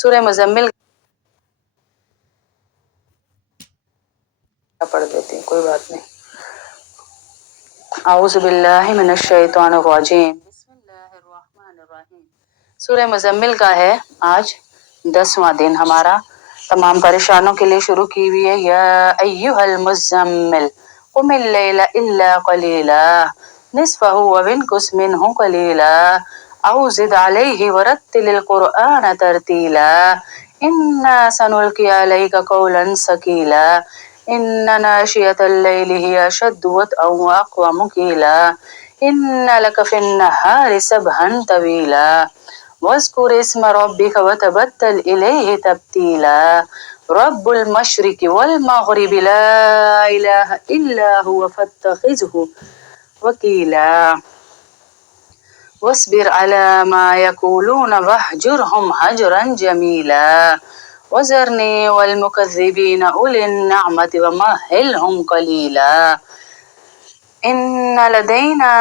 سورہ مزمل پڑھ دیتی ہوں، کوئی بات نہیں۔ اعوذ باللہ من الشیطان الرجیم، بسم اللہ الرحمن الرحیم۔ سورہ مزمل کا ہے آج 10واں دن ہمارا، تمام پریشانوں کے لیے شروع کی ہوئی ہے۔ یا ایھا المزمل قم اللیل الا قلیلا نصفہ وانقص منہ قلیلا او زد علیہ ورتل القرآن ترتیلا انا سنلقی علیک قولا ثقیلا ان ناشئۃ اللیل ہی اشد وطئا واقوم قیلا ان لک فی النہار سبحا طویلا واذکر اسم ربک وتبتل الیہ تبتیلا رب المشرق والمغرب لا الہ الا هو فاتخذہ وکیلا واصبر علی ما یقولون واہجرہم ہجرا جمیلا وذرنی والمکذبین اولی النعمۃ ومہلہم قلیلا ان لدینا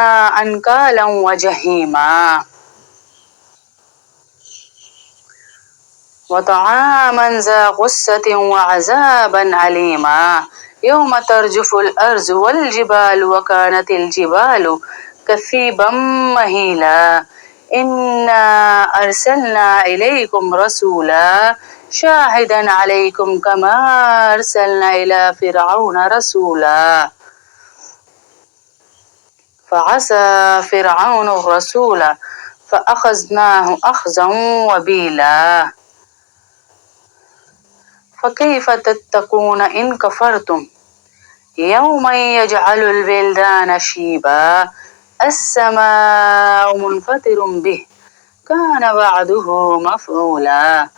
انکالا وجحیما وطعاما ذا غصة وعذابا علیما یوم ترجف الارض والجبال وکانت الجبال کثیبا مہیلا انا ارسلنا الیکم رسولا شاہدا علیکم کما ارسلنا الی فرعون رسولا فعصى فرعون الرسول فأخذناه أخذا وبيلا فكيف تتقون إن كفرتم يوما يجعل الولدان شيبا السماء منفطر به كان وعده مفعولا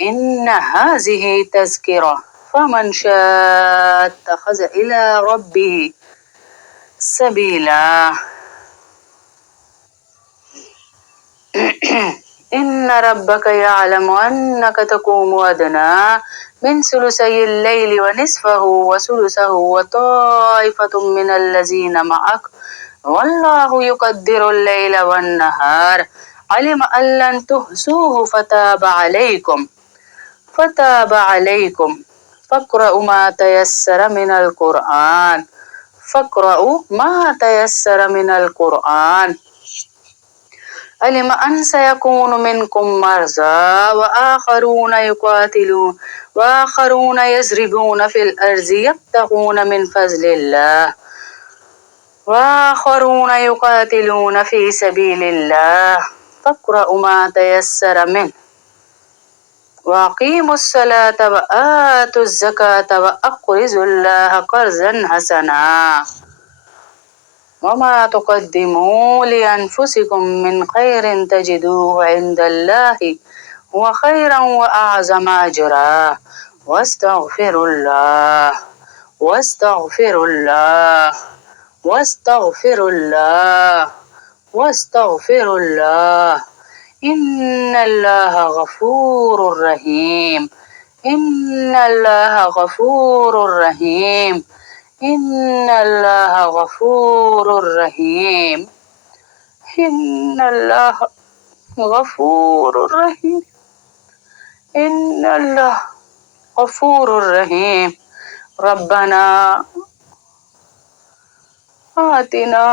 إن هذه تذكرة فمن شاء اتخذ إلى ربه سبيلا إن ربك يعلم أنك تقوم أدنى من ثلثي الليل ونصفه وثلثه وطائفة من الذين معك والله يقدر الليل والنهار علم أن لن تحصوه فتاب عليكم فاقرؤوا ما تيسر من القرآن علم أن سيكون منكم مرضى وآخرون يضربون في الأرض يبتغون من فضل الله وآخرون يقاتلون في سبيل الله فاقرؤوا ما تيسر منه وأقيموا الصلاة وآتوا الزكاة وأقرضوا الله قرضا حسنا وما تقدموا لأنفسكم من خير تجدوه عند الله هو خيرا وأعظم أجرا واستغفر الله إن الله غفور رحيم إن الله غفور رحيم إن الله غفور رحيم إن الله غفور رحيم إن الله غفور رحيم ربنا آتنا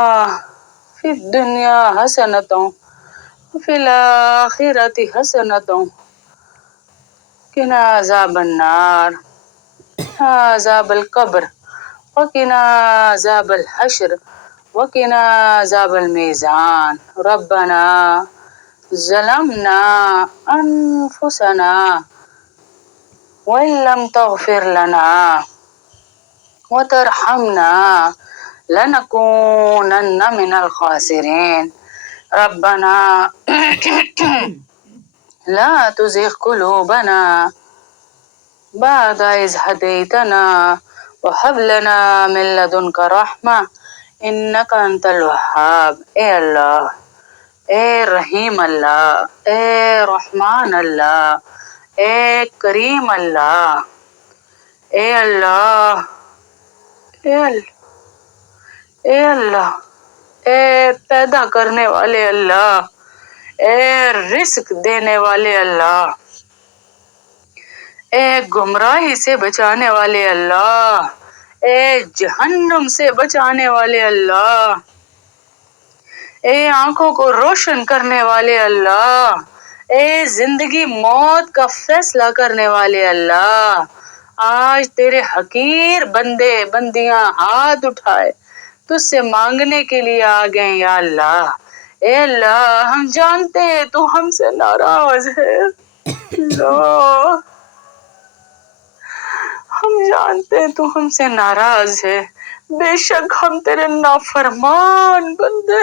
في الدنيا حسنة وفي الآخرة حسنة وقنا عذاب النار عذاب القبر وقنا عذاب الحشر وقنا عذاب الميزان ربنا ظلمنا أنفسنا وإن لم تغفر لنا وترحمنا لنكونن من الخاسرين ربنا لا تزغ قلوبنا بعد إذ هديتنا وهب لنا من لدنك رحمة إنك أنت الوهاب۔ اے اللہ، اے رحیم اللہ، اے رحمان اللہ، اے کریم اللہ، اے اللہ، اے اللہ، اے اللہ، اے پیدا کرنے والے اللہ، اے رزق دینے والے اللہ، اے گمراہی سے بچانے والے اللہ، اے جہنم سے بچانے والے اللہ، اے آنکھوں کو روشن کرنے والے اللہ، اے زندگی موت کا فیصلہ کرنے والے اللہ، آج تیرے حقیر بندے بندیاں ہاتھ اٹھائے تجھ سے مانگنے کے لیے آ گئے یا اللہ۔ اے اللہ، ہم جانتے ہیں تو ہم سے ناراض ہے اللہ، ہم جانتے ہیں تو ہم سے ناراض ہے، بے شک ہم تیرے نافرمان بندے،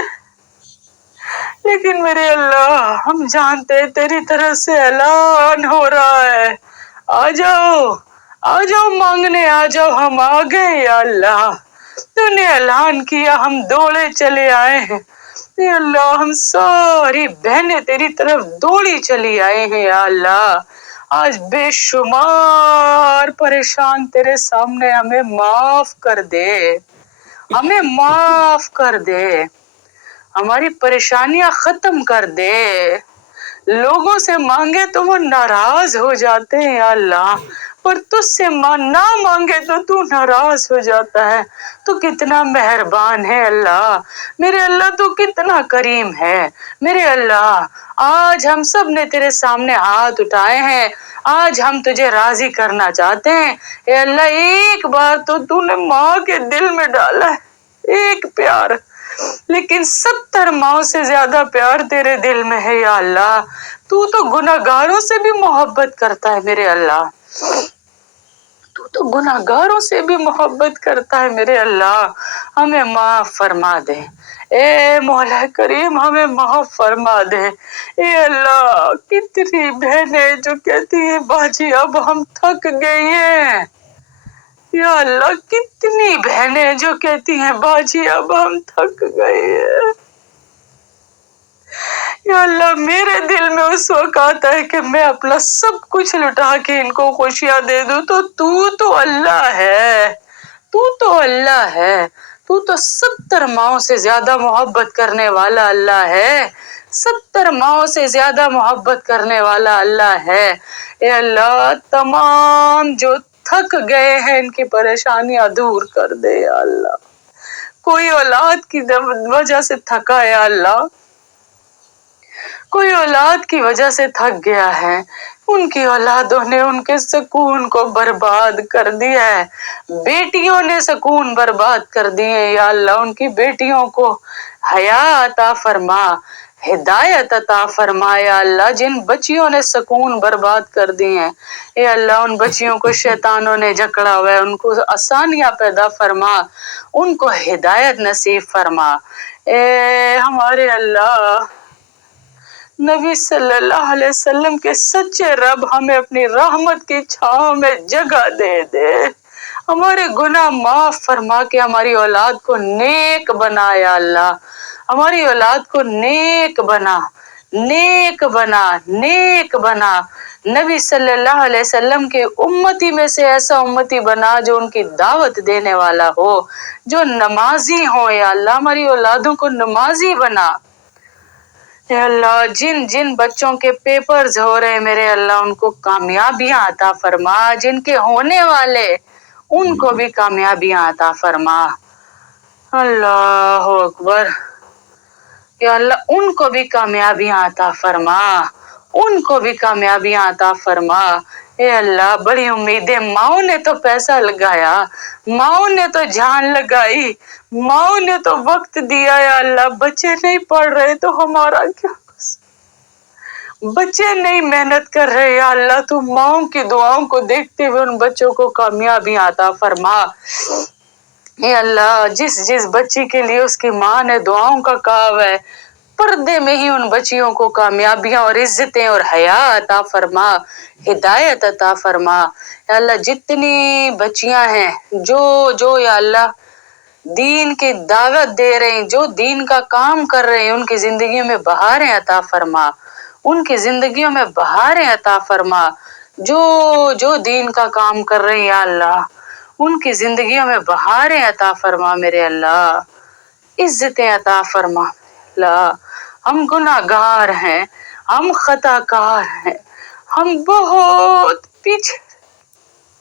لیکن میرے اللہ ہم جانتے ہیں تیری طرف سے اعلان ہو رہا ہے، آ جاؤ آ جاؤ مانگنے، آ جاؤ، ہم آ گئے یا اللہ، تو نے اعلان کیا ہم دوڑے چلے آئے ہیں اے اللہ، ہم ساری بہنیں تیری طرف دوڑی چلی آئے ہیں یا اللہ، آج بے شمار پریشان تیرے سامنے، ہمیں معاف کر دے، ہمیں معاف کر دے، ہماری پریشانیاں ختم کر دے، لوگوں سے مانگے تو وہ ناراض ہو جاتے ہیں یا اللہ، اور تجھ سے نہ مانگے تو تو ناراض ہو جاتا ہے، تو کتنا مہربان ہے اللہ، میرے اللہ تو کتنا کریم ہے، میرے اللہ آج ہم سب نے تیرے سامنے ہاتھ اٹھائے ہیں، آج ہم تجھے راضی کرنا چاہتے ہیں، اے اللہ ایک بار تو نے ماں کے دل میں ڈالا ہے ایک پیار، لیکن 70 ماؤں سے زیادہ پیار تیرے دل میں ہے یا اللہ، تو گناہگاروں سے بھی محبت کرتا ہے میرے اللہ، تو گناہگاروں سے بھی محبت کرتا ہے میرے اللہ، ہمیں معاف فرما دے، اے مولا کریم ہمیں معاف فرما دے، اے اللہ کتنی بہنیں جو کہتی ہیں باجی اب ہم تھک گئی ہیں، یا اللہ کتنی بہنیں جو کہتی ہیں باجی اب ہم تھک گئے ہیں، یا اللہ میرے دل میں اس وقت آتا ہے کہ میں اپنا سب کچھ لٹا کے ان کو خوشیاں دے دوں، تو اللہ ہے، تو اللہ ہے، تو 70 ماؤں سے زیادہ محبت کرنے والا اللہ ہے، 70 ماؤں سے زیادہ محبت کرنے والا اللہ ہے، اے اللہ تمام جو تھک گئے ہیں ان کی پریشانیاں دور کر دے یا اللہ، کوئی اولاد کی وجہ سے تھکا ہے یا اللہ، کوئی اولاد کی وجہ سے تھک گیا ہے، ان کی اولادوں نے ان کے سکون کو برباد کر دیا ہے، بیٹیوں نے سکون برباد کر دیے یا اللہ، ان کی بیٹیوں کو حیا عطا فرما، ہدایت عطا فرما یا اللہ، جن بچیوں نے سکون برباد کر دی ہیں اے اللہ، ان بچیوں کو شیطانوں نے جکڑا ہوا ہے، ان کو آسانیاں پیدا فرما، ان کو ہدایت نصیب فرما، اے ہمارے اللہ، نبی صلی اللہ علیہ وسلم کے سچے رب ہمیں اپنی رحمت کی چھاؤں میں جگہ دے دے، ہمارے گناہ معاف فرما کے ہماری اولاد کو نیک بنا یا اللہ، ہماری اولاد کو نیک بنا، نیک بنا، نیک بنا، نبی صلی اللہ علیہ وسلم کے امتی میں سے ایسا امتی بنا جو ان کی دعوت دینے والا ہو، جو نمازی ہو یا اللہ، ہماری اولادوں کو نمازی بنا، اے اللہ جن جن بچوں کے پیپرز ہو رہے ہیں میرے اللہ ان کو کامیابیاں عطا فرما، جن کے ہونے والے ان کو بھی کامیابیاں عطا فرما، اللہ اکبر، یا اللہ ان کو بھی کامیابیاں عطا فرما، ان کو بھی کامیابیاں عطا فرما، اے اللہ بڑی امیدیں ماؤں نے تو پیسہ لگایا، ماؤں نے تو جان لگائی، ماؤں نے تو وقت دیا یا اللہ، بچے نہیں پڑھ رہے تو ہمارا کیا قصور، بچے نہیں محنت کر رہے یا اللہ، تو ماؤں کی دعاؤں کو دیکھتے ہوئے ان بچوں کو کامیابیاں عطا فرما، اے اللہ جس جس بچی کے لیے اس کی ماں نے دعاؤں کا کہا ہے پردے میں ہی ان بچیوں کو کامیابیاں اور عزتیں اور حیا عطا فرما، ہدایت عطا فرما، یا اللہ جتنی بچیاں ہیں جو یا اللہ دین کی دعوت دے رہے ہیں، جو دین کا کام کر رہے ہیں، ان کی زندگیوں میں بہاریں عطا فرما، ان کی زندگیوں میں بہاریں عطا فرما، جو دین کا کام کر رہے ہیں یا اللہ ان کی زندگیوں میں بہاریں عطا فرما میرے اللہ، عزتیں عطا فرما اللہ، ہم گناہگار ہیں، ہم خطا کار ہیں، ہم بہت پیچھے